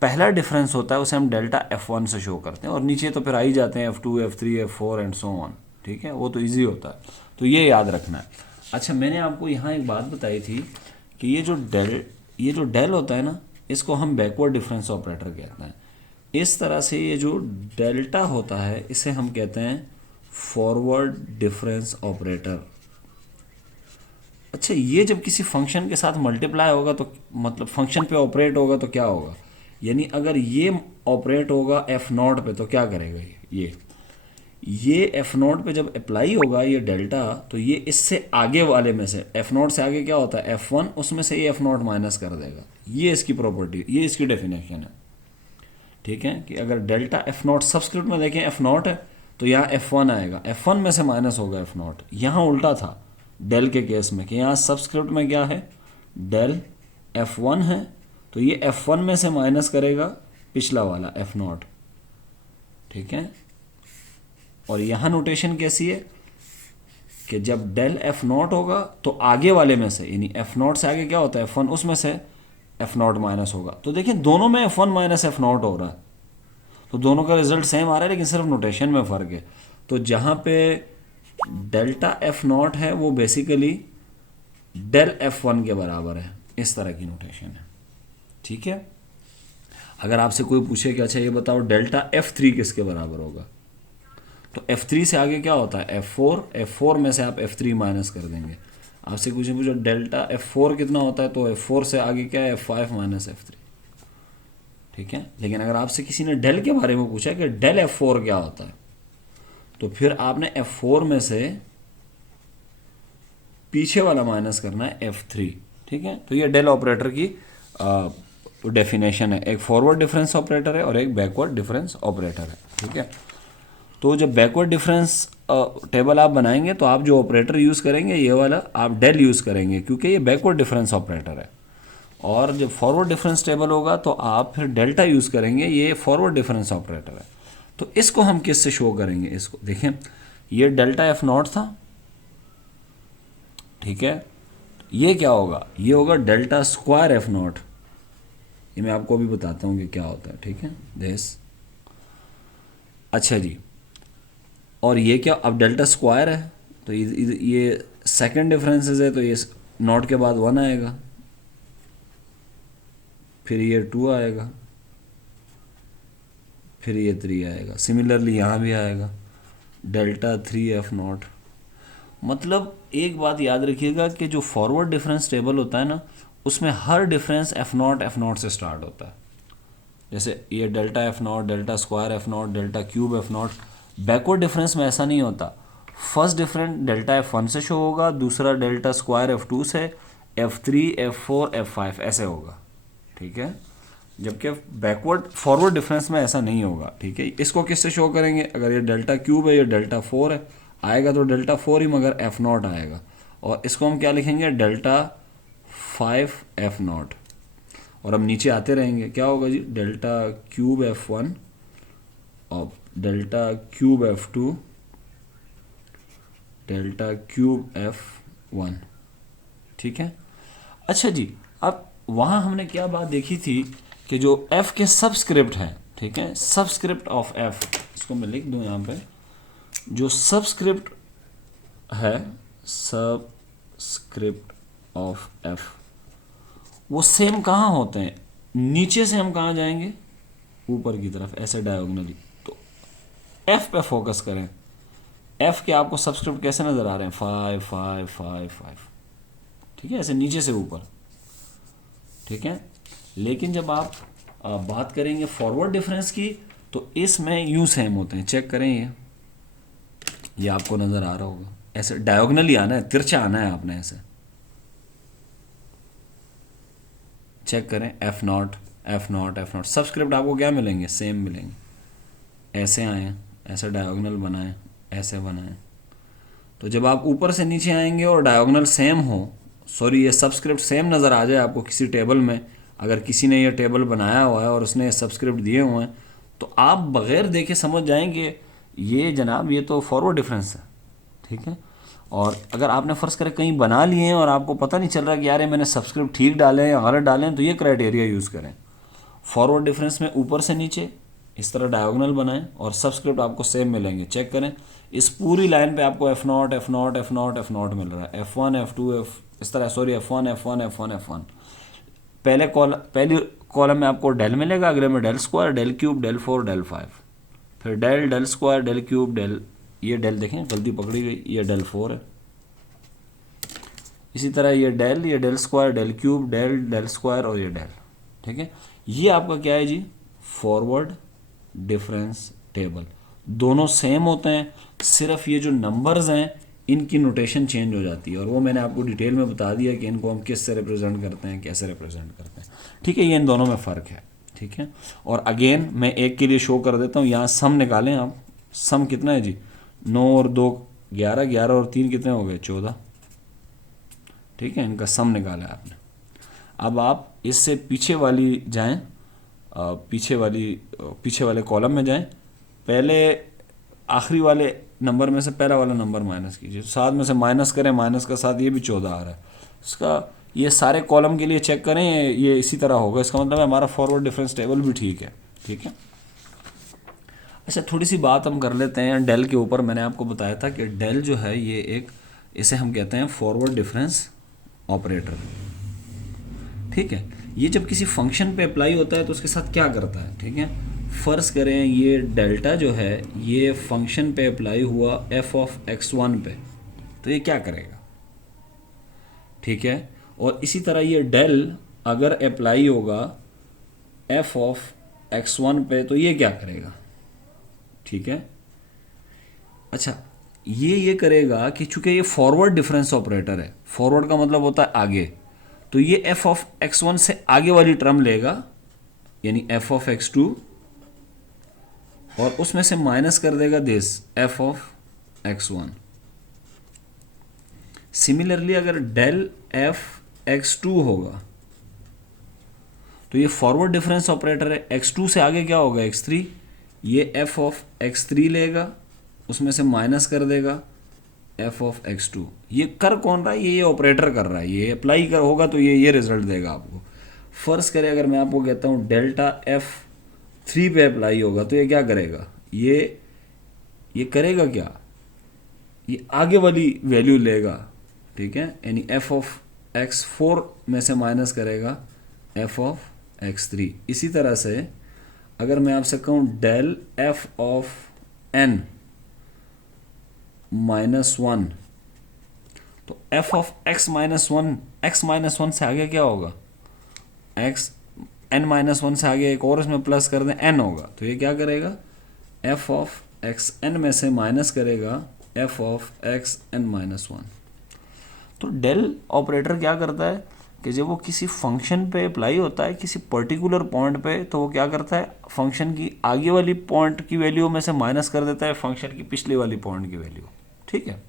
पहला डिफरेंस होता है उसे हम डेल्टा F1 से शो करते हैं, और नीचे तो फिर आ ही जाते हैं F2 F3 F4 and so on. ठीक है, वो तो ईजी होता है, तो ये याद रखना है। अच्छा, मैंने आपको यहाँ एक बात बताई थी कि ये जो डेल होता है ना, इसको हम बैकवर्ड डिफरेंस ऑपरेटर कहते हैं। इस तरह से ये जो डेल्टा होता है इसे हम कहते हैं फॉरवर्ड डिफरेंस ऑपरेटर। अच्छा, ये जब किसी फंक्शन के साथ मल्टीप्लाई होगा तो मतलब फंक्शन पे ऑपरेट होगा तो क्या होगा, यानी अगर ये ऑपरेट होगा एफ नॉट पे तो क्या करेगा ये एफ नॉट पे जब अप्लाई होगा ये डेल्टा, तो ये इससे आगे वाले में से एफ नॉट से आगे क्या होता है एफ वन, उसमें से ये एफ नॉट माइनस कर देगा। ये इसकी प्रॉपर्टी, ये इसकी डेफिनेशन है। ठीक है, कि अगर डेल्टा एफ नॉट सबस्क्रिप्ट में देखें एफ नॉट है तो यहाँ एफ वन आएगा, एफ वन में से माइनस होगा एफ नॉट। यहाँ उल्टा था डेल के केस में कि यहाँ सबस्क्रिप्ट में क्या है डेल एफ वन है, तो ये एफ वन में से माइनस करेगा पिछला वाला एफ नॉट। ठीक है, और यहाँ नोटेशन कैसी है कि जब डेल एफ नॉट होगा तो आगे वाले में से, यानी एफ नॉट से आगे क्या होता है एफ वन, उसमें से एफ नॉट माइनस होगा। तो देखिए दोनों में F one minus F not हो रहा है, तो दोनों का रिजल्ट सेम आ रहा है लेकिन सिर्फ नोटेशन में फ़र्क है। तो जहाँ पे डेल्टा एफ नॉट है वो बेसिकली डेल एफ वन के बराबर है, इस तरह की नोटेशन है। ठीक है, अगर आपसे कोई पूछे कि अच्छा ये बताओ डेल्टा एफ थ्री किसके बराबर होगा, तो एफ थ्री से आगे क्या होता है एफ फोर, एफ फोर में से आप एफ थ्री माइनस कर देंगे। आपसे कुछ पूछो डेल्टा एफ फोर कितना होता है, तो एफ फोर से आगे क्या है F five minus F three. ठीक है, लेकिन अगर आपसे किसी ने डेल के बारे में पूछा कि डेल एफ फोर क्या होता है, तो फिर आपने एफ फोर में से पीछे वाला माइनस करना है एफ थ्री। ठीक है, तो ये डेल ऑपरेटर की डेफिनेशन है, एक फॉरवर्ड डिफरेंस ऑपरेटर है और एक बैकवर्ड डिफरेंस ऑपरेटर है। ठीक है, तो जब बैकवर्ड डिफरेंस टेबल आप बनाएंगे तो आप जो ऑपरेटर यूज़ करेंगे ये वाला आप डेल यूज़ करेंगे क्योंकि ये बैकवर्ड डिफरेंस ऑपरेटर है। और जब फॉरवर्ड डिफरेंस टेबल होगा तो आप फिर डेल्टा यूज़ करेंगे, ये फॉरवर्ड डिफरेंस ऑपरेटर है। तो इसको हम किस से शो करेंगे, इसको देखें, ये डेल्टा एफ नॉट था। ठीक है, ये क्या होगा, ये होगा डेल्टा स्क्वायर एफ नॉट। ये मैं आपको अभी बताता हूँ कि क्या होता है। ठीक है, दिस, अच्छा जी, और ये क्या, अब डेल्टा स्क्वायर है तो ये सेकंड डिफरेंसेस है, तो ये नॉट के बाद वन आएगा, फिर ये टू आएगा, फिर ये थ्री आएगा। सिमिलरली यहाँ भी आएगा डेल्टा थ्री एफ नॉट। मतलब एक बात याद रखिएगा कि जो फॉरवर्ड डिफरेंस टेबल होता है ना, उसमें हर डिफरेंस एफ नॉट से स्टार्ट होता है। जैसे ये delta F not, delta square F not, delta cube F not. Backward difference में ऐसा नहीं होता, first difference delta F one से शो होगा, दूसरा डेल्टा स्क्वायर एफ टू से, F three F four F five ऐसे होगा। ठीक है, जबकि बैकवर्ड फॉरवर्ड डिफरेंस में ऐसा नहीं होगा। ठीक है, इसको किससे शो करेंगे, अगर ये डेल्टा क्यूब है, ये डेल्टा फोर है, आएगा तो डेल्टा फोर ही मगर एफ नॉट आएगा। और इसको हम क्या लिखेंगे, डेल्टा फाइव एफ नॉट। और हम नीचे आते रहेंगे, क्या होगा जी, डेल्टा क्यूब एफ वन और delta cube F two, delta cube F one. ठीक है, अच्छा जी, अब वहाँ हमने क्या बात देखी थी कि जो f के सबस्क्रिप्ट हैं, ठीक है, सबस्क्रिप्ट ऑफ f, इसको मैं लिख दूँ यहाँ पे, जो सबस्क्रिप्ट है, सबस्क्रिप्ट ऑफ f, वो सेम कहाँ होते हैं, नीचे से हम कहाँ जाएंगे, ऊपर की तरफ ऐसे डायगोनली। तो f पे फोकस करें, f के आपको सबस्क्रिप्ट कैसे नज़र आ रहे हैं, 5 5 5 5। ठीक है, ऐसे नीचे से ऊपर। ठीक है, लेकिन जब आप बात करेंगे फॉरवर्ड डिफरेंस की तो इसमें यूं सेम होते हैं। चेक करें, ये आपको नज़र आ रहा होगा, ऐसे डायगोनली आना है, तिरछा आना है आपने ऐसे। चेक करें, F nought f nought f not, subscript आपको क्या मिलेंगे, सेम मिलेंगे। ऐसे आए, ऐसे डायगोनल बनाएं, ऐसे बनाएं। तो जब आप ऊपर से नीचे आएंगे और डायगोनल सेम हो, सॉरी ये सबस्क्रिप्ट सेम नज़र आ जाए आपको किसी टेबल में, अगर किसी ने ये टेबल बनाया हुआ है और उसने सबस्क्रिप्ट दिए हुए हैं, तो आप बग़ैर देखे समझ जाएंगे ये जनाब ये तो फॉरवर्ड डिफरेंस है। ठीक है, और अगर आपने फ़र्ज़ करें कहीं बना लिए हैं और आपको पता नहीं चल रहा कि यार मैंने सबस्क्रिप्ट ठीक डाले हैं या गलत डाले हैं, तो ये क्राइटेरिया यूज़ करें। फॉरवर्ड डिफरेंस में ऊपर से नीचे इस तरह डायगोनल बनाएं और सबस्क्रिप्ट आपको सेम मिलेंगे। चेक करें, इस पूरी लाइन पे आपको f nought f nought f nought f nought मिल रहा है, f one f two f, इस तरह, sorry f one f one f one f one. पहली कॉलम में आपको डेल मिलेगा, अगले में del square, del cube, del four, del five, फिर del del square, del cube, del, ये डेल देखें गलती पकड़ी गई, ये डेल फोर है, इसी तरह ये del square, del cube, del square और ये डेल। ठीक है, ये आपका क्या है जी, फॉरवर्ड डिफरेंस टेबल। दोनों सेम होते हैं, सिर्फ ये जो नंबर्स हैं इनकी नोटेशन चेंज हो जाती है, और वो मैंने आपको डिटेल में बता दिया कि इनको हम किस से रिप्रेजेंट करते हैं, कैसे रिप्रेजेंट करते हैं। ठीक है, ये इन दोनों में फ़र्क है। ठीक है, और अगेन मैं एक के लिए शो कर देता हूँ, यहाँ सम निकालें आप। सम कितना है जी, 9 और 2 11, 11 और 3 कितने हो गए, 14। ठीक है, इनका सम निकाला है आपने। अब आप इससे पीछे वाली जाएं, पीछे वाले कॉलम में जाएं, पहले आखिरी वाले नंबर में से पहला वाला नंबर माइनस कीजिए, 7 में से माइनस करें, माइनस का 7, ये भी 14 आ रहा है। इसका ये सारे कॉलम के लिए चेक करें, ये इसी तरह होगा, इसका मतलब है हमारा फॉरवर्ड डिफरेंस टेबल भी ठीक है। ठीक है, अच्छा थोड़ी सी बात हम कर लेते हैं डेल के ऊपर। मैंने आपको बताया था कि डेल जो है ये एक, इसे हम कहते हैं फॉरवर्ड डिफरेंस ऑपरेटर। ठीक है, ये जब किसी फंक्शन पे अप्लाई होता है तो उसके साथ क्या करता है। ठीक है, फ़र्ज़ करें ये डेल्टा जो है ये फंक्शन पे अप्लाई हुआ एफ ऑफ x1 पे, तो ये क्या करेगा। ठीक है, और इसी तरह ये डेल अगर अप्लाई होगा एफ ऑफ x1 पे तो ये क्या करेगा। ठीक है, अच्छा ये करेगा कि चूंकि ये फॉरवर्ड डिफरेंस ऑपरेटर है, फॉरवर्ड का मतलब होता है आगे, तो ये एफ ऑफ x1 से आगे वाली टर्म लेगा, यानी एफ ऑफ x2, और उसमें से माइनस कर देगा this F of x1। Similarly अगर डेल एफ x2 होगा तो ये फॉरवर्ड डिफरेंस ऑपरेटर है, x2 से आगे क्या होगा, x3, ये एफ ऑफ x3 लेगा, उसमें से माइनस कर देगा एफ ऑफ x2। ये कर कौन रहा है, ये ऑपरेटर कर रहा है, ये अप्लाई कर होगा तो ये रिजल्ट देगा आपको। फर्स्ट करें अगर मैं आपको कहता हूँ डेल्टा f3 पे अप्लाई होगा तो ये क्या करेगा, ये करेगा क्या, ये आगे वाली वैल्यू लेगा। ठीक है, यानी एफ ऑफ x4 में से माइनस करेगा एफ ऑफ x3। इसी तरह से अगर मैं आपसे कहूँ डेल एफ ऑफ n -1, तो एफ ऑफ x-1 से आगे क्या होगा, n-1 से आगे एक और इसमें प्लस कर दें n होगा, तो ये क्या करेगा, एफ ऑफ xn में से माइनस करेगा एफ ऑफ xn-1। तो डेल ऑपरेटर क्या करता है कि जब वो किसी फंक्शन पे अप्लाई होता है किसी पर्टिकुलर पॉइंट पे, तो वो क्या करता है, फंक्शन की आगे वाली पॉइंट की वैल्यू में से माइनस कर देता है फंक्शन की पिछली वाली पॉइंट की वैल्यू। ठीक है,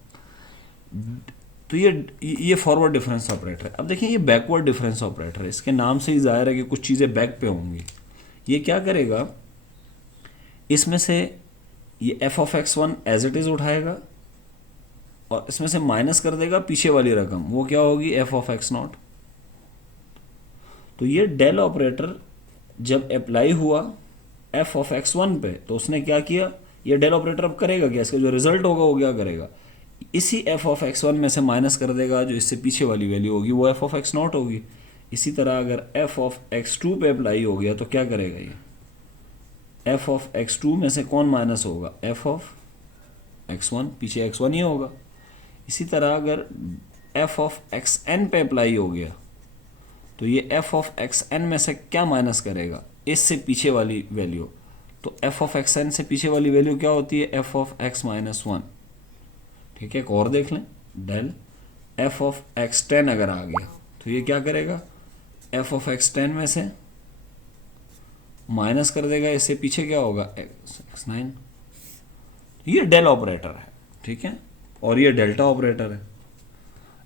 तो ये फॉरवर्ड डिफरेंस ऑपरेटर है। अब देखिए ये बैकवर्ड डिफरेंस ऑपरेटर है, इसके नाम से ही जाहिर है कि कुछ चीज़ें बैक पे होंगी। ये क्या करेगा, इसमें से ये f of x1 as it is उठाएगा और इसमें से माइनस कर देगा पीछे वाली रकम, वो क्या होगी, एफ ऑफ x0। तो ये डेल ऑपरेटर जब अप्लाई हुआ एफ ऑफ x1 पे, तो उसने क्या किया, ये डेल ऑपरेटर अब करेगा क्या, इसका जो रिजल्ट होगा वो क्या करेगा, इसी एफ ऑफ x1 में से माइनस कर देगा जो इससे पीछे वाली वैल्यू होगी, वो एफ ऑफ x0 होगी। इसी तरह अगर एफ ऑफ x2 पे अप्लाई हो गया तो क्या करेगा, ये एफ ऑफ x2 में से कौन माइनस होगा, एफ ऑफ x1, पीछे x1 ही होगा। इसी तरह अगर एफ ऑफ xn पे अप्लाई हो गया तो ये एफ ऑफ xn में से क्या माइनस करेगा, इससे पीछे वाली वैल्यू, तो एफ ऑफ xn से पीछे वाली वैल्यू क्या होती है, एफ ऑफ x-1। ठीक है, एक और देख लें, डेल एफ ऑफ x10 अगर आ गया तो ये क्या करेगा, एफ ऑफ x10 में से माइनस कर देगा, इससे पीछे क्या होगा, x9। ये डेल ऑपरेटर है। ठीक है, और ये डेल्टा ऑपरेटर है,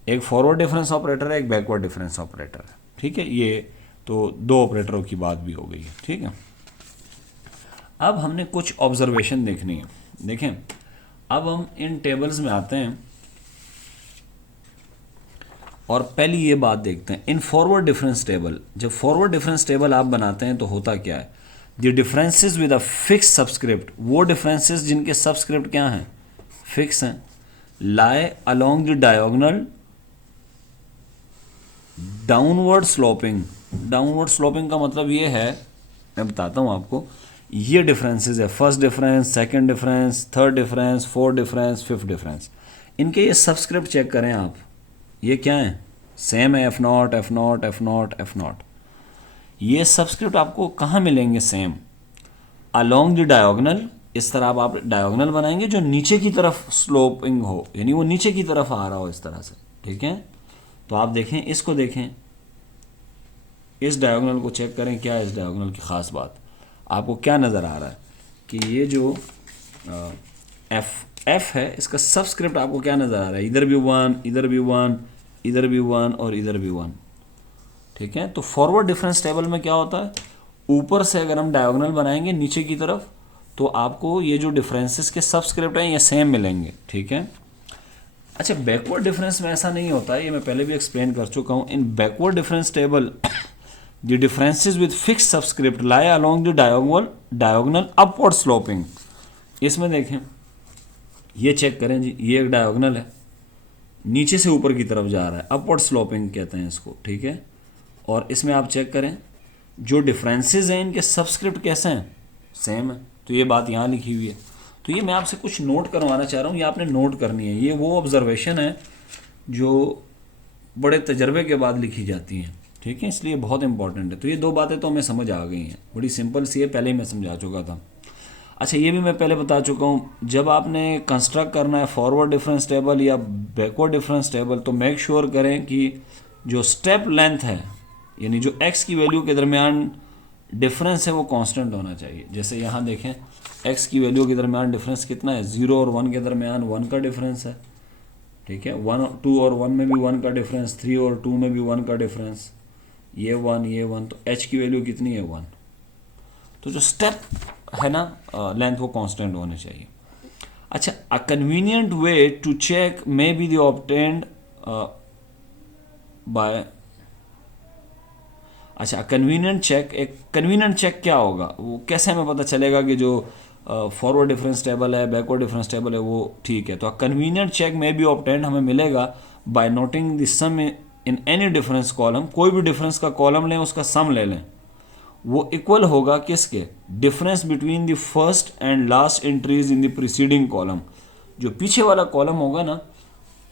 एक फॉरवर्ड डिफरेंस ऑपरेटर है, एक बैकवर्ड डिफरेंस ऑपरेटर है। ठीक है, ये तो दो ऑपरेटरों की बात भी हो गई है। ठीक है, अब हमने कुछ ऑब्जर्वेशन देखनी है। देखें, अब हम इन टेबल्स में आते हैं और पहली ये बात देखते हैं, इन फॉरवर्ड डिफरेंस टेबल, जब फॉरवर्ड डिफरेंस टेबल आप बनाते हैं तो होता क्या है, the differences with a fix subscript, वो डिफरेंसेस जिनके सबस्क्रिप्ट क्या हैं, फिक्स हैं, lie along the diagonal downward sloping. Downward sloping का मतलब ये है, मैं बताता हूँ आपको, ये डिफरेंसेस है, first difference, second difference, third difference, fourth difference, fifth difference, इनके ये सबस्क्रिप्ट चेक करें आप, ये क्या है, सेम है, F0 F0 F0 F0। ये सबस्क्रिप्ट आपको कहाँ मिलेंगे? Same along the diagonal. इस तरह आप डायगोनल बनाएंगे जो नीचे की तरफ स्लोपिंग हो, यानी वो नीचे की तरफ आ रहा हो इस तरह से, ठीक है। तो आप देखें, इसको देखें, इस डायगोनल को चेक करें, क्या है इस डायगोनल की ख़ास बात। आपको क्या नज़र आ रहा है कि ये जो एफ है, इसका सबस्क्रिप्ट आपको क्या नज़र आ रहा है? इधर भी 1, इधर भी 1, इधर भी 1 और इधर भी 1, ठीक है। तो फॉरवर्ड डिफरेंस टेबल में क्या होता है, ऊपर से अगर हम डायगोनल बनाएंगे नीचे की तरफ, तो आपको ये जो डिफरेंसेस के सबस्क्रिप्ट हैं ये सेम मिलेंगे, ठीक है। अच्छा, बैकवर्ड डिफरेंस में ऐसा नहीं होता है, ये मैं पहले भी एक्सप्लेन कर चुका हूँ। इन backward difference table the differences with fix subscript lie along the diagonal upward sloping. इसमें देखें, ये चेक करें जी, ये एक डायगोनल है, नीचे से ऊपर की तरफ जा रहा है, अपवर्ड स्लोपिंग कहते हैं इसको, ठीक है। और इसमें आप चेक करें, जो डिफरेंसेस हैं इनके सबस्क्रिप्ट कैसे हैं? सेम है। तो ये बात यहाँ लिखी हुई है। तो ये मैं आपसे कुछ नोट करवाना चाह रहा हूँ, ये आपने नोट करनी है। ये वो ऑब्जर्वेशन है जो बड़े तजर्बे के बाद लिखी जाती हैं, ठीक है, इसलिए बहुत इंपॉर्टेंट है। तो ये दो बातें तो हमें समझ आ गई हैं, बड़ी सिंपल सी है, पहले ही मैं समझा चुका था। अच्छा, ये भी मैं पहले बता चुका हूँ, जब आपने कंस्ट्रक्ट करना है फॉरवर्ड डिफरेंस टेबल या बैकवर्ड डिफरेंस टेबल, तो मेक श्योर करें कि जो स्टेप लेंथ है, यानी जो x की वैल्यू के दरमियान डिफरेंस है, वो कांस्टेंट होना चाहिए। जैसे यहाँ देखें, x की वैल्यू के दरमियान डिफरेंस कितना है? 0 और 1 के दरमियान 1 का डिफरेंस है, ठीक है। 1 2 और 1 में भी 1 का डिफरेंस, 3 और 2 में भी 1 का डिफरेंस, ये 1 ये 1, तो h की वैल्यू कितनी है? 1। तो जो स्टेप है ना लेंथ, वो कांस्टेंट होने चाहिए। अच्छा, a convenient way to check may be the obtained by, अच्छा कन्वीनियंट चेक, एक कन्वीनियंट चेक क्या होगा, वो कैसे हमें पता चलेगा कि जो फॉरवर्ड डिफरेंस टेबल है, बैकवर्ड डिफरेंस टेबल है, वो ठीक है। तो कन्वीनियंट चेक में भी ऑब्टेंड हमें मिलेगा by noting the sum in any difference column. कोई भी डिफरेंस का कॉलम लें, उसका सम ले लें, वो इक्वल होगा किसके? Difference between the first and last entries in the preceding column. जो पीछे वाला कॉलम होगा ना,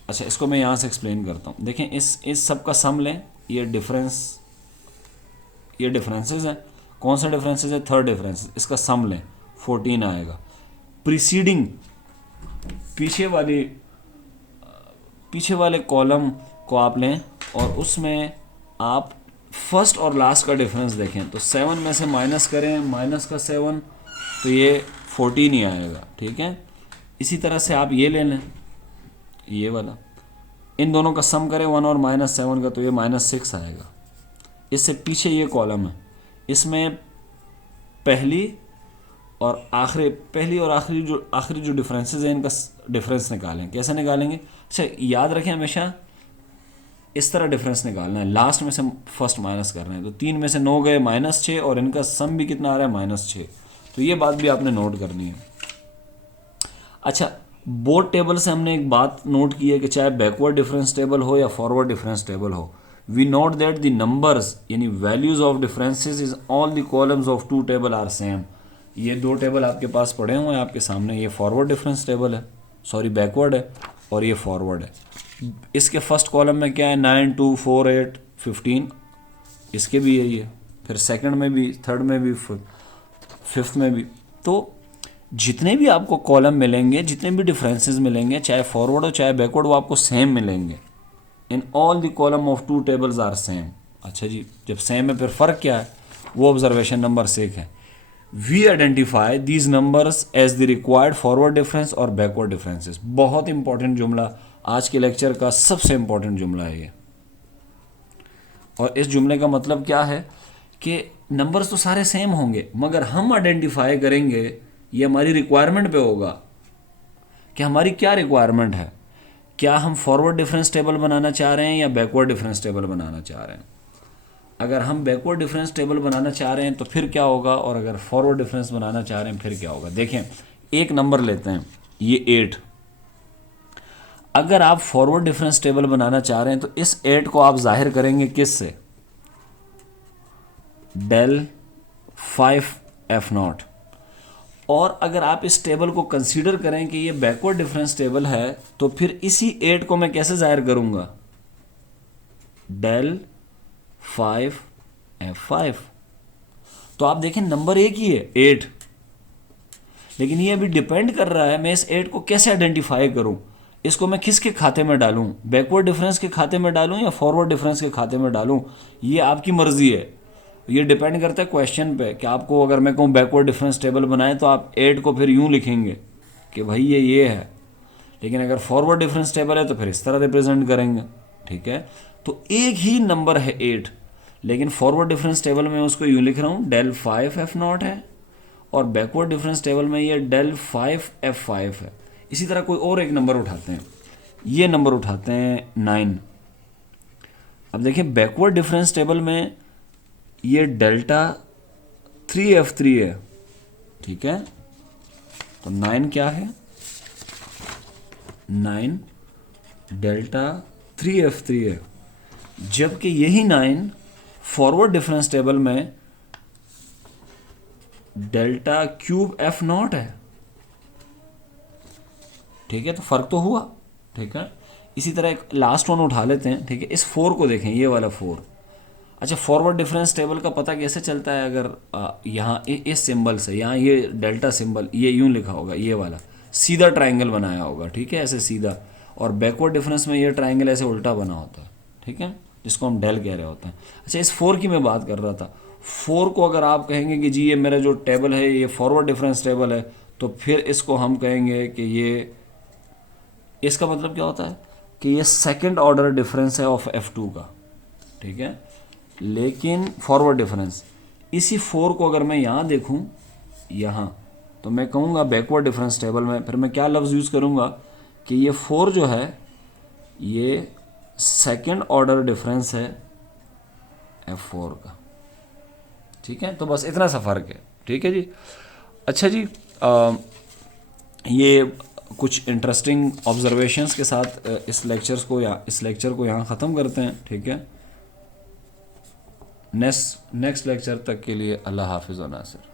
अच्छा इसको मैं यहाँ से एक्सप्लेन करता हूँ। देखें, इस सब का सम लें, ये डिफरेंसेस हैं। कौन सा डिफरेंसेस है? थर्ड डिफरेंस, इसका सम लें, 14 आएगा। प्रीसीडिंग, पीछे वाले कॉलम को आप लें और उसमें आप फर्स्ट और लास्ट का डिफरेंस देखें, तो 7 में से माइनस करें, माइनस का 7, तो ये 14 ही आएगा, ठीक है। इसी तरह से आप ये ले लें, ये वाला, इन दोनों का सम करें 1 और -7 का, तो ये -6 आएगा। इससे पीछे ये कॉलम है, इसमें पहली और आखिरी जो डिफरेंसेस हैं, इनका डिफरेंस निकालें। कैसे निकालेंगे? अच्छा, याद रखें हमेशा इस तरह डिफरेंस निकालना है, लास्ट में से फर्स्ट माइनस करना है। तो 3 में से 9 गए, -6, और इनका सम भी कितना आ रहा है? -6। तो ये बात भी आपने नोट करनी है। अच्छा, बोथ टेबल से हमने एक बात नोट की है कि चाहे बैकवर्ड डिफरेंस टेबल हो या फॉरवर्ड डिफरेंस टेबल हो, we note that the numbers यानी values of differences is all the columns of two table are same. ये दो टेबल आपके पास पड़े हुए हैं आपके सामने, ये फॉरवर्ड डिफरेंस टेबल है, सॉरी बैकवर्ड है, और ये फॉरवर्ड है। इसके फर्स्ट कॉलम में क्या है? 9 2 4 8 15, इसके भी यही है, फिर सेकंड में भी, थर्ड में भी, फिफ्थ में भी। तो जितने भी आपको कॉलम मिलेंगे, जितने भी डिफरेंसेस मिलेंगे, चाहे फॉरवर्ड हो चाहे बैकवर्ड, वो आपको सेम मिलेंगे। In all the column of two tables are same. अच्छा जी, जब सेम है फिर फ़र्क क्या है? वो ऑब्जर्वेशन नंबर 6 है। We identify these numbers as the required forward difference और बैकवर्ड डिफरेंसेस। बहुत इंपॉर्टेंट जुमला, आज के लेक्चर का सबसे इंपॉर्टेंट जुमला है ये। और इस जुमले का मतलब क्या है कि नंबर्स तो सारे सेम होंगे, मगर हम आइडेंटिफाई करेंगे, ये हमारी रिक्वायरमेंट पे होगा कि हमारी क्या रिक्वायरमेंट है। क्या हम फॉरवर्ड डिफरेंस टेबल बनाना चाह रहे हैं या बैकवर्ड डिफरेंस टेबल बनाना चाह रहे हैं? अगर हम बैकवर्ड डिफरेंस टेबल बनाना चाह रहे हैं तो फिर क्या होगा, और अगर फॉरवर्ड डिफरेंस बनाना चाह रहे हैं फिर क्या होगा? देखें, एक नंबर लेते हैं, ये 8। अगर आप फॉरवर्ड डिफरेंस टेबल बनाना चाह रहे हैं तो इस 8 को आप जाहिर करेंगे किस से? del 5 F0। और अगर आप इस टेबल को कंसीडर करें कि ये बैकवर्ड डिफरेंस टेबल है, तो फिर इसी 8 को मैं कैसे जाहिर करूंगा? del 5f5। तो आप देखें नंबर एक ही है 8, लेकिन ये अभी डिपेंड कर रहा है मैं इस 8 को कैसे आइडेंटिफाई करूं, इसको मैं किसके खाते में डालूं, बैकवर्ड डिफरेंस के खाते में डालूं या फॉरवर्ड डिफरेंस के खाते में डालूं, ये आपकी मर्जी है। ये डिपेंड करता है क्वेश्चन पे कि आपको अगर मैं कहूँ बैकवर्ड डिफरेंस टेबल बनाए तो आप 8 को फिर यूं लिखेंगे कि भाई ये है, लेकिन अगर फॉरवर्ड डिफरेंस टेबल है तो फिर इस तरह रिप्रेजेंट करेंगे। ठीक है, तो एक ही नंबर है 8, लेकिन फॉरवर्ड डिफरेंस टेबल में उसको यूं लिख रहा हूँ del 5f0 है, और बैकवर्ड डिफरेंस टेबल में ये del 5f5 है। इसी तरह कोई और एक नंबर उठाते हैं, ये नंबर उठाते हैं 9। अब देखिए बैकवर्ड डिफरेंस टेबल में ये डेल्टा 3f3 है। ठीक है, तो 9 क्या है, 9 डेल्टा 3f3 है, जबकि यही 9 फॉरवर्ड डिफरेंस टेबल में डेल्टा क्यूब f0 है। ठीक है, तो फर्क तो हुआ। ठीक है, इसी तरह एक लास्ट वन उठा लेते हैं। ठीक है, इस 4 को देखें, ये वाला 4। अच्छा, फॉरवर्ड डिफरेंस टेबल का पता कैसे चलता है, अगर यहाँ इस सिंबल से, यहाँ ये डेल्टा सिंबल ये यूं लिखा होगा, ये वाला सीधा ट्राइंगल बनाया होगा। ठीक है, ऐसे सीधा, और बैकवर्ड डिफरेंस में ये ट्राइंगल ऐसे उल्टा बना होता है। ठीक है, जिसको हम डेल कह रहे होते हैं। अच्छा, इस 4 की मैं बात कर रहा था। 4 को अगर आप कहेंगे कि जी ये मेरा जो टेबल है ये फॉरवर्ड डिफरेंस टेबल है, तो फिर इसको हम कहेंगे कि ये, इसका मतलब क्या होता है कि ये सेकंड ऑर्डर डिफरेंस है ऑफ f2 का। ठीक है, लेकिन फॉरवर्ड डिफरेंस, इसी 4 को अगर मैं यहाँ देखूँ, यहाँ, तो मैं कहूँगा बैकवर्ड डिफरेंस टेबल में, फिर मैं क्या लफ्ज़ यूज़ करूँगा कि ये 4 जो है ये सेकंड ऑर्डर डिफरेंस है f4 का। ठीक है, तो बस इतना सा फ़र्क है। ठीक है जी। अच्छा जी, ये कुछ इंटरेस्टिंग ऑब्जर्वेशंस के साथ इस लेक्चर को यहाँ ख़त्म करते हैं। ठीक है, नेक्स्ट लेक्चर तक के लिए अल्लाह हाफिज़ व नासिर।